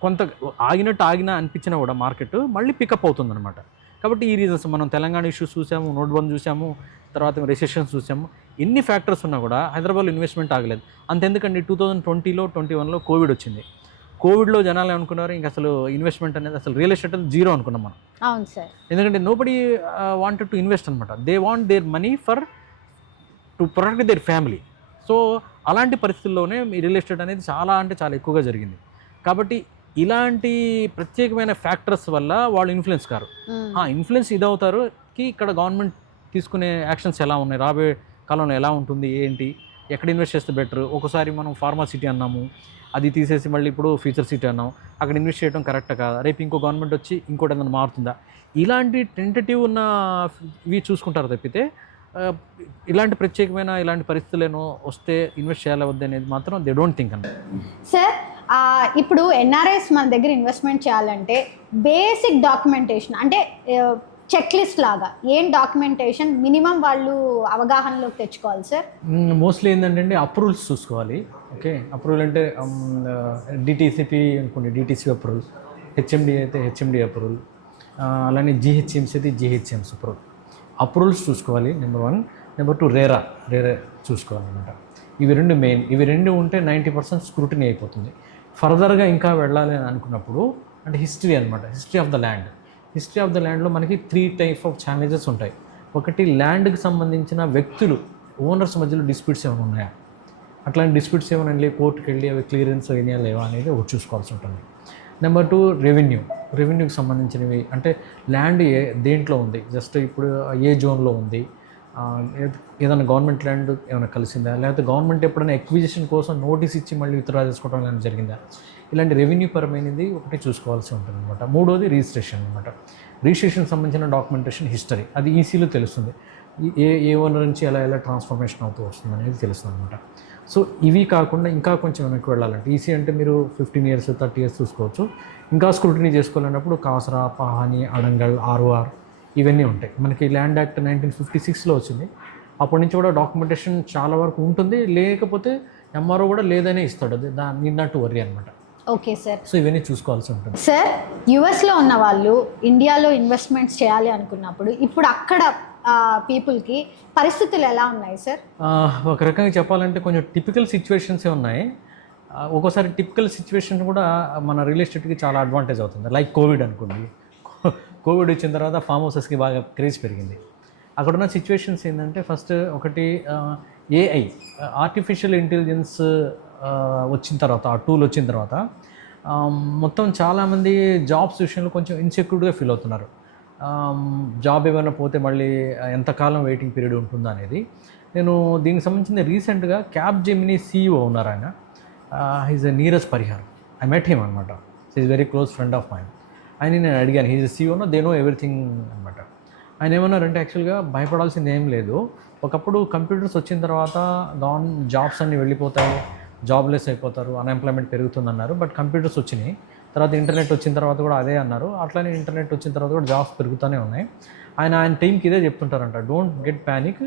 కొంత ఆగినా అనిపించినా కూడా మార్కెట్ మళ్ళీ పికప్ అవుతుందన్నమాట. కాబట్టి ఈ రీజన్స్ మనం తెలంగాణ ఇష్యూస్ చూసాము, నోట్బంద్ చూసాము, తర్వాత రెసెషన్స్ చూసాము. ఎన్ని ఫ్యాక్టర్స్ ఉన్నా కూడా హైదరాబాద్లో ఇన్వెస్ట్మెంట్ ఆగలేదు. అంతెందుకండి 2020లో 2021లో కోవిడ్ వచ్చింది. కోవిడ్లో జనాలు ఏమనుకున్నారు, ఇంకా అసలు ఇన్వెస్ట్మెంట్ అనేది అసలు రియల్ ఎస్టేట్ అనేది జీరో అనుకున్నాం మనం. అవును సార్. ఎందుకంటే నోబడీ వాంటెడ్ టు ఇన్వెస్ట్ అనమాట. They want their money to protect their family. So అలాంటి పరిస్థితుల్లోనే ఈ రియల్ ఎస్టేట్ అనేది చాలా ఎక్కువగా జరిగింది. కాబట్టి ఇలాంటి ప్రత్యేకమైన ఫ్యాక్టర్స్ వల్ల వాళ్ళు ఇన్ఫ్లుయెన్స్ కారు. ఇన్ఫ్లుయెన్స్ ఇదవుతారు కి ఇక్కడ గవర్నమెంట్ తీసుకునే యాక్షన్స్ ఎలా ఉన్నాయి, రాబోయే కాలంలో ఎలా ఉంటుంది, ఏంటి, ఎక్కడ ఇన్వెస్ట్ చేస్తే బెటర్. ఒకసారి మనం ఫార్మా సిటీ అన్నాము, అది తీసేసి మళ్ళీ ఇప్పుడు ఫ్యూచర్ సిటీ అన్నాం. అక్కడ ఇన్వెస్ట్ చేయడం కరెక్ట్ కాదా, రేపు ఇంకో గవర్నమెంట్ వచ్చి ఇంకోటి ఏదైనా మారుతుందా, ఇలాంటి టెంటేటివ్ ఉన్న ఇవి చూసుకుంటారు తప్పితే ఇలాంటి ప్రత్యేకమైన ఇలాంటి పరిస్థితులను వస్తే ఇన్వెస్ట్ చేయాలి వద్ద అనేది మాత్రం దే డోంట్ థింక్ అన్న. సార్ ఇప్పుడు ఎన్ఆర్ఐస్ మన దగ్గర ఇన్వెస్ట్మెంట్ చేయాలంటే బేసిక్ డాక్యుమెంటేషన్ అంటే చెక్ లిస్ట్ లాగా ఏం డాక్యుమెంటేషన్ మినిమం వాళ్ళు అవగాహనలోకి తెచ్చుకోవాలి సార్? మోస్ట్లీ ఏంటంటే అప్రూవల్స్ చూసుకోవాలి. ఓకే, అప్రూవల్ అంటే డిటీసీపీ అనుకోండి, డిటీసీ అప్రూవల్, హెచ్ఎండి అయితే హెచ్ఎండి అప్రూవల్, అలానే జిహెచ్ఎంసీ అయితే జిహెచ్ఎంసీ అప్రూవల్స్ చూసుకోవాలి. నెంబర్ 1. నెంబర్ 2 రేరా చూసుకోవాలన్నమాట. ఇవి రెండు మెయిన్. ఇవి రెండు ఉంటే 90% స్క్రూటినీ అయిపోతుంది. ఫర్దర్గా ఇంకా వెళ్ళాలి అని అనుకున్నప్పుడు అంటే హిస్టరీ అనమాట, history of the land. History of the ల్యాండ్లో మనకి 3 టైప్ ఆఫ్ ఛాలెంజెస్ ఉంటాయి. ఒకటి, ల్యాండ్కి సంబంధించిన వ్యక్తులు ఓనర్స్ మధ్యలో డిస్ప్యూట్స్ ఏమైనా ఉన్నాయా, అట్లాంటి డిస్ప్యూట్స్ ఏమైనా వెళ్ళి కోర్టుకి వెళ్ళి అవి క్లియరెన్స్ అయినా లేవా అనేది ఒకటి చూసుకోవాల్సి ఉంటుంది. నెంబర్ 2 రెవెన్యూకి సంబంధించినవి అంటే ల్యాండ్ దేంట్లో ఉంది, జస్ట్ ఇప్పుడు ఏ జోన్లో ఉంది, ఏదైనా గవర్నమెంట్ ల్యాండ్ ఏమైనా కలిసిందా, లేకపోతే గవర్నమెంట్ ఎప్పుడైనా ఎక్విజిషన్ కోసం నోటీస్ ఇచ్చి మళ్ళీ విత్డ్రా చేసుకోవడం కానీ జరిగిందా, ఇలాంటి రెవెన్యూ పరమైనది ఒకటి చూసుకోవాల్సి ఉంటుంది అనమాట. 3వది రిజిస్ట్రేషన్ అనమాట. రిజిస్ట్రేషన్ సంబంధించిన డాక్యుమెంటేషన్ హిస్టరీ అది ఈసీలో తెలుస్తుంది. ఏ ఓనర్ నుంచి ఎలా ట్రాన్స్ఫర్మేషన్ అవుతూ వస్తుంది అనేది తెలుస్తుంది అనమాట. సో ఇవి కాకుండా ఇంకా కొంచెం వెనక్కి వెళ్ళాలంటే ఈసీ అంటే మీరు 15 years 30 years చూసుకోవచ్చు. ఇంకా స్క్రూటినీ చేసుకోవాలన్నప్పుడు కాసరా, పహాని, అడంగల్, ఆర్ఓఆర్ ఇవన్నీ ఉంటాయి. మనకి ల్యాండ్ యాక్ట్ 1956లో వచ్చింది. అప్పటి నుంచి కూడా డాక్యుమెంటేషన్ చాలా వరకు ఉంటుంది. లేకపోతే ఎంఆర్ఓ కూడా లేదనే ఇస్తాడు, అది నీడ్ నాట్ టు వర్రీ అనమాట. Okay sir. సో ఇవన్నీ చూసుకోవాల్సి ఉంటుంది. సార్, యుఎస్లో ఉన్న వాళ్ళు ఇండియాలో ఇన్వెస్ట్మెంట్స్ చేయాలి అనుకున్నప్పుడు ఇప్పుడు అక్కడ పీపుల్కి పరిస్థితులు ఎలా ఉన్నాయి సార్? ఒక రకంగా చెప్పాలంటే కొంచెం టిపికల్ సిచ్యువేషన్సే ఉన్నాయి. ఒక్కోసారి టిపికల్ సిచ్యువేషన్ కూడా మన రియల్ ఎస్టేట్కి చాలా అడ్వాంటేజ్ అవుతుంది. లైక్ కోవిడ్ అనుకోండి. కోవిడ్ వచ్చిన తర్వాత ఫామ్ హౌసెస్కి బాగా క్రేజ్ పెరిగింది. అక్కడున్న సిచ్యువేషన్స్ ఏంటంటే ఫస్ట్ ఒకటి ఏఐ ఆర్టిఫిషియల్ ఇంటెలిజెన్స్ వచ్చిన తర్వాత, ఆ టూల్ వచ్చిన తర్వాత మొత్తం చాలామంది జాబ్స్ విషయంలో కొంచెం ఇన్సెక్యూర్డ్గా ఫీల్ అవుతున్నారు. జాబ్ ఏమైనా పోతే మళ్ళీ ఎంతకాలం వెయిటింగ్ పీరియడ్ ఉంటుందా అనేది. నేను దీనికి సంబంధించిన రీసెంట్గా క్యాబ్ జెమినీ CEO ఉన్నారు ఆయన, is Neeraj Parihar. I met him అనమాట. Is very close friend of mine. ఆయన నేను అడిగాను, హీజ్ సీఓనో దే నో ఎవ్రీథింగ్ అనమాట. ఆయన ఏమన్నారంటే యాక్చువల్గా భయపడాల్సింది ఏం లేదు, ఒకప్పుడు కంప్యూటర్స్ వచ్చిన తర్వాత జాబ్స్ అన్నీ వెళ్ళిపోతాయి, జాబ్లెస్ అయిపోతారు, అన్ఎంప్లాయ్మెంట్ పెరుగుతుందన్నారు. బట్ కంప్యూటర్స్ వచ్చినాయి, తర్వాత ఇంటర్నెట్ వచ్చిన తర్వాత కూడా అదే అన్నారు. అట్లానే ఇంటర్నెట్ వచ్చిన తర్వాత కూడా జాబ్స్ పెరుగుతూనే ఉన్నాయి. ఆయన టీంకి ఇదే చెప్తుంటారంట, don't get panic,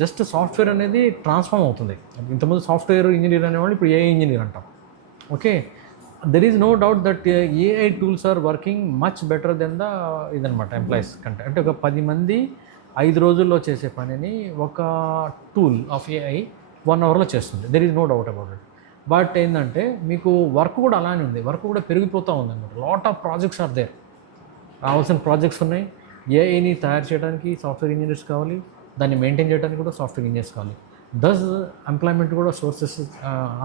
just software అనేది ట్రాన్స్ఫార్మ్ అవుతుంది. ఇంతకుముందు సాఫ్ట్వేర్ ఇంజనీర్ అనేవాళ్ళు ఇప్పుడు ఏఐ ఇంజనీర్ అంటాం. Okay, there is no doubt that AI tools are working much better than ఇదనమాట ఎంప్లాయీస్ కంటే. అంటే ఒక 10 మంది 5 రోజుల్లో చేసే పనిని ఒక టూల్ ఆఫ్ ఏఐ 1 అవర్లో చేస్తుంది. There is no doubt about it. But ఏంటంటే మీకు వర్క్ కూడా అలానే ఉంది, వర్క్ కూడా పెరిగిపోతూ ఉంది అనమాట. Lot of projects are there, రావాల్సిన ప్రాజెక్ట్స్ ఉన్నాయి. ఏఐని తయారు చేయడానికి సాఫ్ట్వేర్ ఇంజనీర్స్ కావాలి, దాన్ని మెయింటైన్ చేయడానికి కూడా సాఫ్ట్వేర్ ఇంజనీర్స్ కావాలి. దస్ ఎంప్లాయ్మెంట్ కూడా సోర్సెస్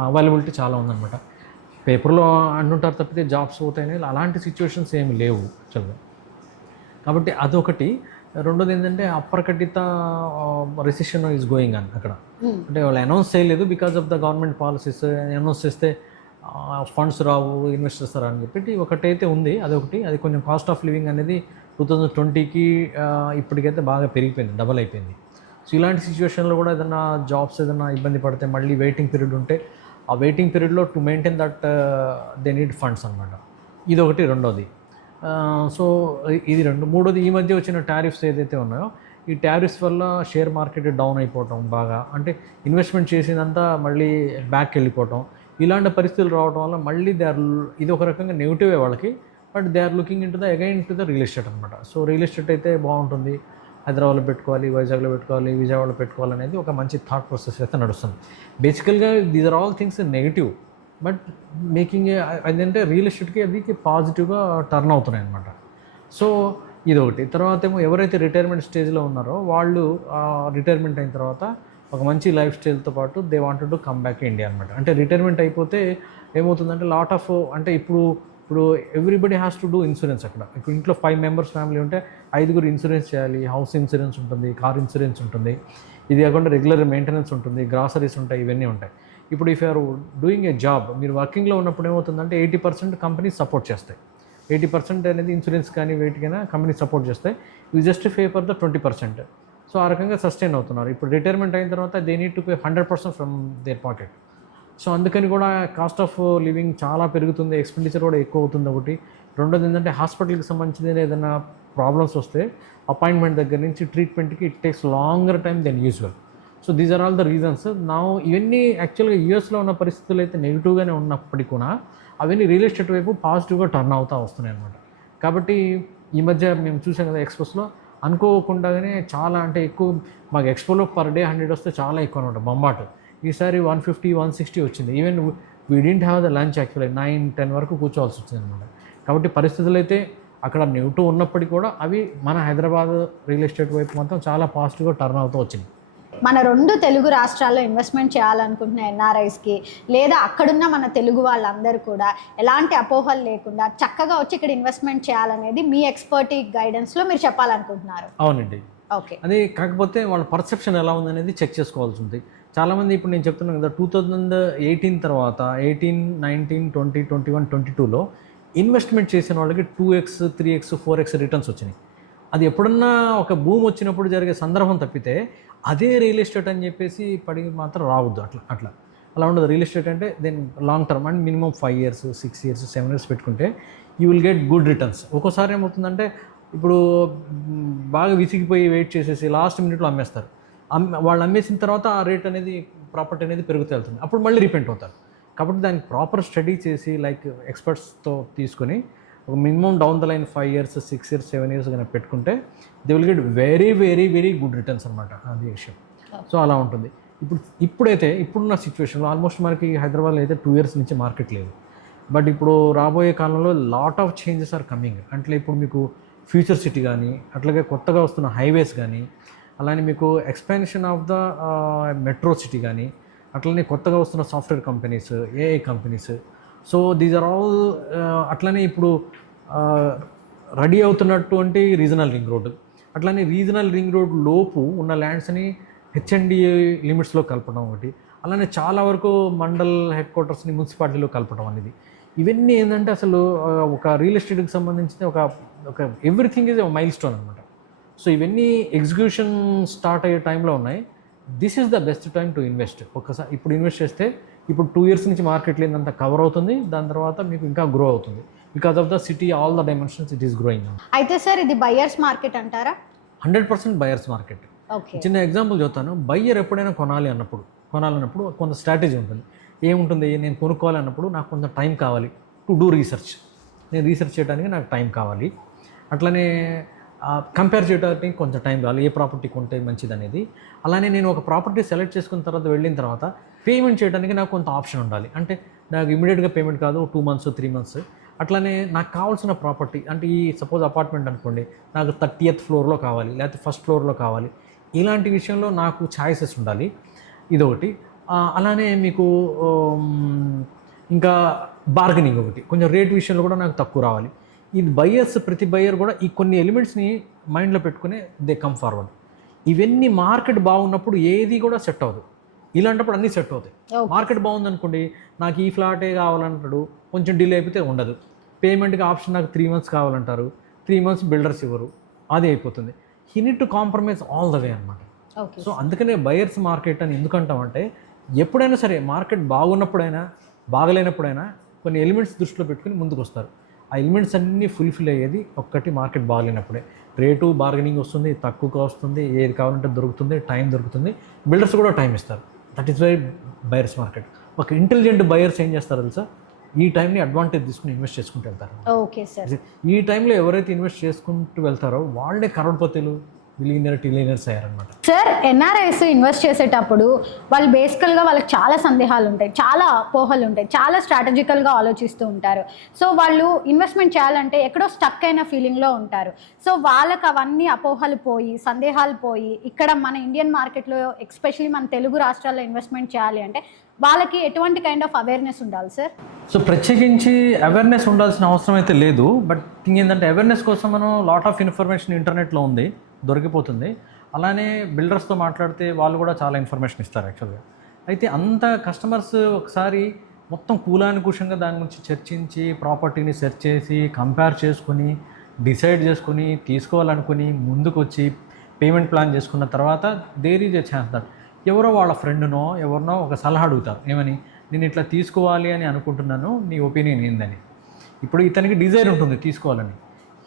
అవైలబిలిటీ చాలా ఉందన్నమాట. పేపర్లో అంటుంటారు తప్పితే జాబ్స్ పోతాయని అలాంటి సిచ్యువేషన్స్ ఏమి లేవు యాక్చువల్గా. కాబట్టి అదొకటి. రెండోది ఏంటంటే అప్రకటిత రిసెషన్ ఈజ్ గోయింగ్ అని అక్కడ. అంటే వాళ్ళు అనౌన్స్ చేయలేదు because of the government policies. Announce చేస్తే ఫండ్స్ రావు, ఇన్వెస్టర్స్ రావు అని చెప్పి ఒకటైతే ఉంది, అదొకటి. అది కొంచెం కాస్ట్ ఆఫ్ లివింగ్ అనేది 2020కి ఇప్పటికైతే బాగా పెరిగిపోయింది, డబల్ అయిపోయింది. సో ఇలాంటి సిచ్యువేషన్లో కూడా ఏదైనా జాబ్స్ ఏదైనా ఇబ్బంది పడితే మళ్ళీ వెయిటింగ్ పీరియడ్ ఉంటే ఆ వెయిటింగ్ పీరియడ్లో to maintain that they need funds అనమాట. ఇదొకటి. రెండోది సో ఇది రెండు. మూడోది ఈ మధ్య వచ్చిన టారిఫ్స్ ఏదైతే ఉన్నాయో, ఈ టారిఫ్స్ వల్ల షేర్ మార్కెట్ డౌన్ అయిపోవటం బాగా, అంటే ఇన్వెస్ట్మెంట్ చేసిందంతా మళ్ళీ బ్యాక్ వెళ్ళిపోవటం, ఇలాంటి పరిస్థితులు రావడం వల్ల మళ్ళీ ఇది ఒక రకంగా నెగిటివే వాళ్ళకి. But they are looking in to the again to the real estate అనమాట. సో రియల్ ఎస్టేట్ అయితే బాగుంటుంది, హైదరాబాద్లో పెట్టుకోవాలి, వైజాగ్లో పెట్టుకోవాలి, విజయవాడలో పెట్టుకోవాలి అనేది ఒక మంచి థాట్ ప్రాసెస్ అయితే నడుస్తుంది. బేసికల్గా these are all things negative, but making అదంటే రియల్ ఎస్టేట్కి అది పాజిటివ్గా టర్న్ అవుతున్నాయి అనమాట. సో ఇదొకటి. తర్వాత ఏమో ఎవరైతే రిటైర్మెంట్ స్టేజ్లో ఉన్నారో వాళ్ళు రిటైర్మెంట్ అయిన తర్వాత ఒక మంచి లైఫ్ స్టైల్తో పాటు they wanted to come back India అనమాట. అంటే రిటైర్మెంట్ అయిపోతే ఏమవుతుందంటే లాట్ ఆఫ్ అంటే ఇప్పుడు everybody has to do insurance. అక్కడ ఇప్పుడు ఇంట్లో 5 మెంబర్స్ ఫ్యామిలీ ఉంటే 5గురు ఇన్సూరెన్స్ చేయాలి. హౌస్ ఇన్సూరెన్స్ ఉంటుంది, కార్ ఇన్సూరెన్స్ ఉంటుంది, ఇది కాకుండా రెగ్యులర్ మెయింటెనెన్స్ ఉంటుంది, గ్రాసరీస్ ఉంటాయి, ఇవన్నీ ఉంటాయి. ఇప్పుడు if you're doing a job, మీరు వర్కింగ్లో ఉన్నప్పుడు ఏమవుతుందంటే 80% కంపెనీస్ సపోర్ట్ చేస్తాయి. 80% అనేది ఇన్సూరెన్స్ కానీ వేటికైనా కంపెనీ సపోర్ట్ చేస్తాయి. You just pay for the 20%. So ఆ రకంగా సస్టైన్ అవుతున్నారు. ఇప్పుడు రిటైర్మెంట్ అయిన తర్వాత they need to pay 100% from their pocket. So అందుకని కూడా కాస్ట్ ఆఫ్ లివింగ్ చాలా పెరుగుతుంది, ఎక్స్పెండిచర్ కూడా ఎక్కువ అవుతుంది ఒకటి. రెండోది ఏంటంటే హాస్పిటల్కి సంబంధించిన ఏదైనా ప్రాబ్లమ్స్ వస్తే అపాయింట్మెంట్ దగ్గర నుంచి ట్రీట్మెంట్కి it takes longer time than usual. So these are all the reasons. నా ఇవన్నీ యాక్చువల్గా యూఎస్లో ఉన్న పరిస్థితులు అయితే నెగిటివ్గానే ఉన్నప్పటికీ కూడా అవన్నీ రియల్ ఎస్టేట్ వైపు పాజిటివ్గా టర్న్ అవుతూ వస్తున్నాయి అన్నమాట. కాబట్టి ఈ మధ్య మేము చూసాం కదా ఎక్స్పోస్లో, అనుకోకుండానే చాలా అంటే ఎక్కువ మాకు ఎక్స్పోలో పర్ డే 100 వస్తే చాలా ఎక్కువ అనమాట బొంబాటు. ఈసారి 150, 160 వచ్చింది. Even we didn't have the lunch actually 9-10 వరకు కూర్చోవాల్సి వచ్చింది అనమాట. కాబట్టి పరిస్థితులు అయితే అక్కడ నెగిటివ్ ఉన్నప్పటికీ కూడా అవి మన హైదరాబాద్ రియల్ ఎస్టేట్ వైపు మాత్రం చాలా పాజిటివ్గా టర్న్ అవుతూ వచ్చింది. మన 2 తెలుగు రాష్ట్రాల్లో ఇన్వెస్ట్మెంట్ చేయాలనుకుంటున్న ఎన్ఆర్ఐస్కి లేదా అక్కడున్న మన తెలుగు వాళ్ళందరూ కూడా ఎలాంటి అపోహలు లేకుండా చక్కగా వచ్చి ఇక్కడ ఇన్వెస్ట్మెంట్ చేయాలనేది మీ ఎక్స్పర్టీ గైడెన్స్లో మీరు చెప్పాలనుకుంటున్నారు. అవునండి. ఓకే. అది కాకపోతే వాళ్ళ పర్సెప్షన్ ఎలా ఉందనేది చెక్ చేసుకోవాల్సి ఉంది. చాలామంది ఇప్పుడు నేను చెప్తున్నాను కదా 2018 తర్వాత 18, 19, 20, 21, 22లో ఇన్వెస్ట్మెంట్ చేసిన వాళ్ళకి 2x, 3x, 4x రిటర్న్స్ వచ్చినాయి. అది ఎప్పుడన్నా ఒక భూమి వచ్చినప్పుడు జరిగే సందర్భం తప్పితే అదే రియల్ ఎస్టేట్ అని చెప్పేసి పడి మాత్రం రావద్దు. అలా ఉండదు. రియల్ ఎస్టేట్ అంటే then long term and minimum 5 years, 6 years, 7 years పెట్టుకుంటే you will get good returns. ఒక్కోసారి ఏమవుతుందంటే ఇప్పుడు బాగా విసిగిపోయి వెయిట్ చేసేసి లాస్ట్ మినిట్లో అమ్మేస్తారు. వాళ్ళు అమ్మేసిన తర్వాత ఆ రేట్ అనేది ప్రాపర్టీ అనేది పెరుగుతూ వెళ్తుంది. అప్పుడు మళ్ళీ రిపెంట్ అవుతారు. కాబట్టి దానికి ప్రాపర్ స్టడీ చేసి లైక్ ఎక్స్పర్ట్స్తో తీసుకొని ఒక minimum down the line 5 years, 6 years, 7 years కనుక పెట్టుకుంటే they will get very very very good returns అనమాట. అది విషయం. సో అలా ఉంటుంది. ఇప్పుడున్న సిచ్యువేషన్లో ఆల్మోస్ట్ మనకి హైదరాబాద్లో అయితే 2 years నుంచి మార్కెట్ లేదు. బట్ ఇప్పుడు రాబోయే కాలంలో lot of changes are coming. అంటే ఇప్పుడు మీకు ఫ్యూచర్ సిటీ కానీ, అట్లాగే కొత్తగా వస్తున్న హైవేస్ కానీ, అలానే మీకు expansion of the metro city కానీ, అట్లనే కొత్తగా వస్తున్న software companies, AI companies. So these are all అట్లనే ఇప్పుడు రెడీ అవుతున్నటువంటి రీజనల్ రింగ్ రోడ్, అట్లనే రీజనల్ రింగ్ రోడ్ లోపు ఉన్న ల్యాండ్స్ని హెచ్ఎండిఏ లిమిట్స్లో కలపడం ఒకటి, అలానే చాలా వరకు మండల్ హెడ్ క్వార్టర్స్ని మున్సిపాలిటీలో కలపడం అనేది. ఇవన్నీ ఏంటంటే అసలు ఒక రియల్ ఎస్టేట్కి సంబంధించిన ఒక ఒక ఎవ్రీథింగ్ ఈజ్ మైల్ స్టోన్ అనమాట. సో ఇవన్నీ ఎగ్జిక్యూషన్ స్టార్ట్ అయ్యే టైంలో ఉన్నాయి. This is the best time to invest. ఒకసారి ఇప్పుడు ఇన్వెస్ట్ చేస్తే ఇప్పుడు 2 years నుంచి మార్కెట్ లేదంతా కవర్ అవుతుంది, దాని తర్వాత మీకు ఇంకా గ్రో అవుతుంది. Because of the city all the dimensions it is growing. అయితే సార్ ఇది బయర్స్ మార్కెట్ అంటారా? 100% బయర్స్ మార్కెట్. ఓకే, చిన్న ఎగ్జాంపుల్ చెప్తాను. బయ్యర్ ఎప్పుడైనా కొనాలన్నప్పుడు కొంత స్ట్రాటజీ ఉంటుంది. ఏముంటుంది, నేను కొనుక్కోవాలన్నప్పుడు నాకు కొంత టైం కావాలి టు డూ రీసెర్చ్. నేను రీసెర్చ్ చేయడానికి నాకు టైం కావాలి. అట్లనే కంపేర్ చేయడానికి కొంచెం టైం కావాలి, ఏ ప్రాపర్టీ కొంటే మంచిది అనేది. అలానే నేను ఒక ప్రాపర్టీ సెలెక్ట్ చేసుకున్న తర్వాత వెళ్ళిన తర్వాత పేమెంట్ చేయడానికి నాకు కొంత ఆప్షన్ ఉండాలి. అంటే నాకు ఇమీడియట్గా పేమెంట్ కాదు, 2 months 3 months. అట్లానే నాకు కావాల్సిన ప్రాపర్టీ అంటే ఈ సపోజ్ అపార్ట్మెంట్ అనుకోండి, నాకు 30th floorలో కావాలి, లేకపోతే 1st floorలో కావాలి. ఇలాంటి విషయంలో నాకు ఛాయిసెస్ ఉండాలి, ఇదొకటి. అలానే మీకు ఇంకా బార్గెనింగ్ ఒకటి, కొంచెం రేట్ విషయంలో కూడా నాకు తక్కువ రావాలి. ఇది బయ్యర్స్, ప్రతి బయ్యర్ కూడా ఈ కొన్ని ఎలిమెంట్స్ని మైండ్లో పెట్టుకుని దే కమ్ ఫార్వర్డ్. ఇవన్నీ మార్కెట్ బాగున్నప్పుడు ఏది కూడా సెట్ అవ్వదు, ఇలాంటప్పుడు అన్నీ సెట్ అవుతాయి. మార్కెట్ బాగుందనుకోండి, నాకు ఈ ఫ్లాటే కావాలంటాడు, కొంచెం డిలే అయిపోతే ఉండదు. పేమెంట్కి ఆప్షన్ నాకు 3 months కావాలంటారు, 3 months బిల్డర్స్ ఇవ్వరు, అది అయిపోతుంది. He need to compromise all the way అనమాట. సో అందుకనే బయర్స్ మార్కెట్ అని ఎందుకంటామంటే, ఎప్పుడైనా సరే మార్కెట్ బాగున్నప్పుడైనా బాగలేనప్పుడైనా కొన్ని ఎలిమెంట్స్ దృష్టిలో పెట్టుకుని ముందుకు వస్తారు. ఆ ఎలిమెంట్స్ అన్నీ ఫుల్ఫిల్ అయ్యేది ఒక్కటి మార్కెట్ బాగలేనప్పుడే. రేటు బార్గెనింగ్ వస్తుంది, తక్కువగా వస్తుంది, ఏది కావాలంటే దొరుకుతుంది, టైం దొరుకుతుంది, బిల్డర్స్ కూడా టైం ఇస్తారు. That is why buyers market. ఒక ఇంటెలిజెంట్ బయర్స్ ఏం చేస్తారు తెలుసా, ఈ టైంని అడ్వాంటేజ్ తీసుకుని ఇన్వెస్ట్ చేసుకుంటూ వెళ్తారు. Okay sir. ఈ టైంలో ఎవరైతే ఇన్వెస్ట్ చేసుకుంటూ వెళ్తారో వాళ్ళే కరోడ్పతులు, టిలియనర్స్ అయ్యారనమాట. సార్, ఎన్ఆర్ఐస్ ఇన్వెస్ట్ చేసేటప్పుడు వాళ్ళు బేసికల్గా వాళ్ళకి చాలా సందేహాలు ఉంటాయి, చాలా అపోహలు ఉంటాయి, చాలా స్ట్రాటజికల్గా ఆలోచిస్తూ ఉంటారు. సో వాళ్ళు ఇన్వెస్ట్మెంట్ చేయాలంటే ఎక్కడో స్టక్ అయిన ఫీలింగ్లో ఉంటారు. సో వాళ్ళకి అవన్నీ అపోహలు పోయి, సందేహాలు పోయి, ఇక్కడ మన ఇండియన్ మార్కెట్లో ఎస్పెషల్లీ మన తెలుగు రాష్ట్రాల్లో ఇన్వెస్ట్మెంట్ చేయాలి అంటే వాళ్ళకి ఎటువంటి కైండ్ ఆఫ్ అవేర్నెస్ ఉండాలి సార్? సో ప్రత్యేకించి అవేర్నెస్ ఉండాల్సిన అవసరం అయితే లేదు. బట్ థింగ్ ఏంటంటే, అవేర్నెస్ కోసం మనం లాట్ ఆఫ్ ఇన్ఫర్మేషన్ ఇంటర్నెట్లో ఉంది, దొరికిపోతుంది. అలానే బిల్డర్స్తో మాట్లాడితే వాళ్ళు కూడా చాలా ఇన్ఫర్మేషన్ ఇస్తారు యాక్చువల్గా. అయితే అంత కస్టమర్స్ ఒకసారి మొత్తం కూలానుకుషంగా దాని గురించి చర్చించి, ప్రాపర్టీని సెర్చ్ చేసి, కంపేర్ చేసుకుని, డిసైడ్ చేసుకుని, తీసుకోవాలనుకుని ముందుకు వచ్చి పేమెంట్ ప్లాన్ చేసుకున్న తర్వాత there is a chance that ఎవరో వాళ్ళ ఫ్రెండ్నో ఎవరినో ఒక సలహా అడుగుతారు, ఏమని, నేను ఇట్లా తీసుకోవాలి అని అనుకుంటున్నాను, నీ ఒపీనియన్ ఏందని. ఇప్పుడు ఇతనికి డిజైర్ ఉంటుంది తీసుకోవాలని,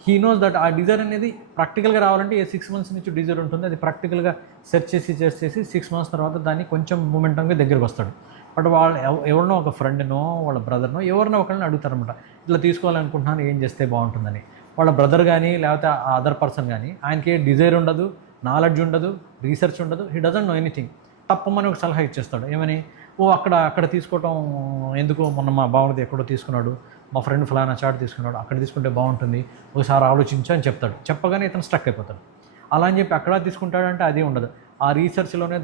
హీ నోస్ దట్ ఆ డిజైర్ అనేది ప్రాక్టికల్గా రావాలంటే 6 months నుంచి డిజైర్ ఉంటుంది. అది ప్రాక్టికల్గా సెర్చ్ చేసి 6 months తర్వాత దాన్ని కొంచెం మూమెంటంగా దగ్గరికి వస్తాడు. బట్ వాళ్ళు ఎవరినో ఒక ఫ్రెండ్నో వాళ్ళ బ్రదర్నో ఎవరినో ఒకరిని అడుగుతారనమాట, ఇట్లా తీసుకోవాలనుకుంటున్నాను, ఏం చేస్తే బాగుంటుందని. వాళ్ళ బ్రదర్ కానీ లేకపోతే ఆ అదర్ పర్సన్ కానీ, ఆయనకి ఏ డిజైర్ ఉండదు, నాలెడ్జ్ ఉండదు, రీసెర్చ్ ఉండదు, హీ డజంట్ నో ఎనీథింగ్. తప్పమని ఒక సలహా ఇచ్చేస్తాడు, ఏమని, అక్కడ తీసుకోవటం ఎందుకు, మొన్న మా బావది ఎక్కడో తీసుకున్నాడు, మా ఫ్రెండ్ ఫలానా చాట్ తీసుకున్నాడు, అక్కడ తీసుకుంటే బాగుంటుంది, ఒకసారి ఆలోచించు అని చెప్తాడు. చెప్పగానే ఇతను స్ట్రక్ అయిపోతాడు. అలా అని చెప్పి అక్కడ తీసుకుంటాడంటే అది ఉండదు. ఆ రీసెర్చ్లోనే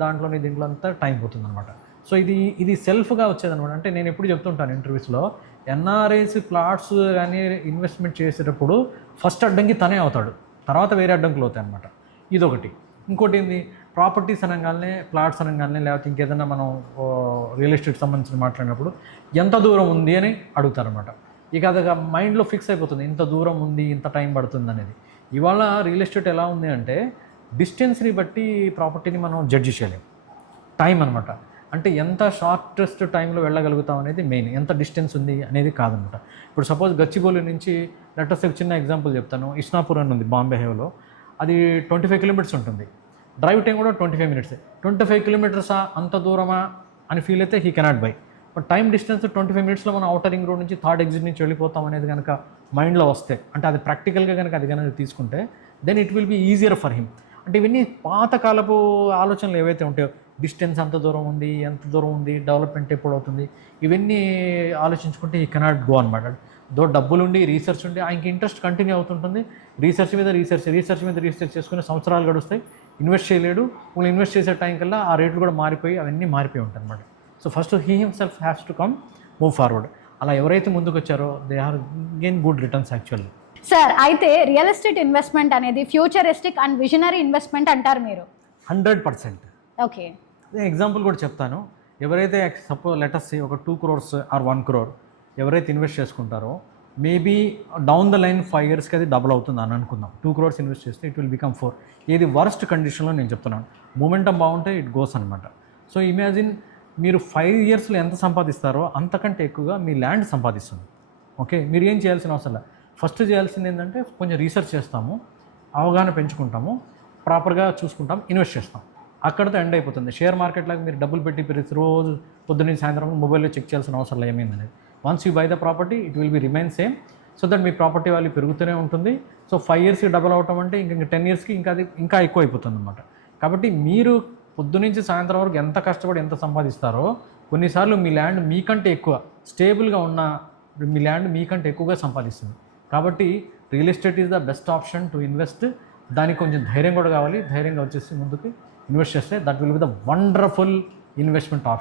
దీంట్లో అంతా టైం పోతుంది అనమాట. సో ఇది సెల్ఫ్గా వచ్చేదనమాట. అంటే నేను ఎప్పుడు చెప్తుంటాను ఇంటర్వ్యూస్లో, ఎన్ఆర్ఐస్ ప్లాట్స్ కానీ ఇన్వెస్ట్మెంట్ చేసేటప్పుడు ఫస్ట్ అడ్డంకి తనే అవుతాడు, తర్వాత వేరే అడ్డంకులు అవుతాయి అనమాట. ఇదొకటి. ఇంకోటి ఏంది, ప్రాపర్టీస్ అనగానే, ప్లాట్స్ అనగానే, లేకపోతే ఇంకేదైనా మనం రియల్ ఎస్టేట్ సంబంధించిన మాట్లాడినప్పుడు ఎంత దూరం ఉంది అని అడుగుతారనమాట. ఇక అది మైండ్లో ఫిక్స్ అయిపోతుంది, ఇంత దూరం ఉంది, ఇంత టైం పడుతుంది అనేది. ఇవాళ రియల్ ఎస్టేట్ ఎలా ఉంది అంటే, డిస్టెన్స్ని బట్టి ప్రాపర్టీని మనం జడ్జి చేయలేము. టైం అనమాట. అంటే ఎంత షార్టెస్ట్ టైంలో వెళ్ళగలుగుతాం అనేది మెయిన్, ఎంత డిస్టెన్స్ ఉంది అనేది కాదనమాట. ఇప్పుడు సపోజ్ గచ్చిబౌలి నుంచి లెటర్స్ చిన్న ఎగ్జాంపుల్ చెప్తాను. ఇస్నాపూర్ అని ఉంది బాంబే హైవేలో, అది 25 kilometers ఉంటుంది. డ్రైవ్ టైం కూడా 25 minutes. 25 kilometers అంత దూరమా అని ఫీల్ అయితే he cannot by. But time distance 25 minutesలో మనం అవుటర్ రింగ్ రోడ్ నుంచి 3rd exit నుంచి వెళ్ళిపోతాం అనేది కనుక మైండ్లో వస్తే, అంటే అది ప్రాక్టికల్గా కనుక అది కనుక తీసుకుంటే, then it will be easier for him. అంటే ఇవన్నీ పాతకాలపు ఆలోచనలు ఏవైతే ఉంటాయో, డిస్టెన్స్ ఎంత దూరం ఉంది, డెవలప్మెంట్ ఎప్పుడు అవుతుంది, ఇవన్నీ ఆలోచించుకుంటే ఈ కెనాట్ గో అనమాట. డబ్బులు ఉండి, రీసెర్చ్ ఉండి, ఆయనకి ఇంట్రెస్ట్ కంటిన్యూ అవుతుంటుంది. రీసెర్చ్ మీద రీసెర్చ్ చేసుకుని సంవత్సరాలు గడుస్తాయి, ఇన్వెస్ట్ చేయలేడు. వాళ్ళు ఇన్వెస్ట్ చేసే టైం కల్లా ఆ రేట్లు కూడా మారిపోయి అవన్నీ మారిపోయి ఉంటాయి అనమాట. So first he himself has to come move forward. అలా ఎవరైతే ముందుకు వచ్చారో they are gain good returns actually. Sir, అయితే రియల్ ఎస్టేట్ ఇన్వెస్ట్మెంట్ అనేది ఫ్యూచరిస్టిక్ అండ్ విజనరీ ఇన్వెస్ట్మెంట్ అంటారు మీరు? 100%. ఓకే, ఎగ్జాంపుల్ కూడా చెప్తాను. ఎవరైతే సపోజ్ లెటర్స్ ఒక 2 crores ఆర్ 1 crore ఎవరైతే ఇన్వెస్ట్ చేసుకుంటారో మేబీ డౌన్ ద లైన్ 5 yearsకి అది డబుల్ అవుతుంది అని అనుకుందాం. 2 crores ఇన్వెస్ట్ చేస్తే ఇట్ విల్ బికమ్ 4. ఏది వర్స్ట్ కండిషన్లో నేను చెప్తున్నాను. మూమెంటం బాగుంటే ఇట్ గోస్ అనమాట. సో ఇమాజిన్ మీరు 5 yearsలో ఎంత సంపాదిస్తారో అంతకంటే ఎక్కువగా మీ ల్యాండ్ సంపాదిస్తుంది. ఓకే, మీరు ఏం చేయాల్సిన అవసరం లేదు. ఫస్ట్ చేయాల్సింది ఏంటంటే కొంచెం రీసెర్చ్ చేస్తాము, అవగాహన పెంచుకుంటాము, ప్రాపర్గా చూసుకుంటాం, ఇన్వెస్ట్ చేస్తాం. అక్కడితో ఎండ్ అయిపోతుంది. షేర్ మార్కెట్ లాగా మీరు డబ్బులు పెట్టి ప్రతిరోజు పొద్దున్న సాయంత్రం మొబైల్లో చెక్ చేయాల్సిన అవసరం లేదు ఏమైంది. Once you by the property it will be remain same. So that me property value పెరుగుతూనే ఉంటుంది. సో 5 yearsకి డబుల్ అవటం అంటే ఇంకా 10 yearsకి ఇంకా ఎక్కువ అయిపోతుంది అనమాట. కాబట్టి మీరు పొద్దునుంచి సాయంత్రం వరకు ఎంత కష్టపడి ఎంత సంపాదిస్తారో కొన్నిసార్లు మీ ల్యాండ్ మీకంటే ఎక్కువ స్టేబుల్గా ఉన్న మీ ల్యాండ్ మీకంటే ఎక్కువగా సంపాదిస్తుంది. కాబట్టి real estate is the best option to invest. దానికి కొంచెం ధైర్యం కూడా కావాలి. ధైర్యంగా వచ్చేసి ముందుకు ఇన్వెస్ట్ చేస్తే that will be the wonderful investment option.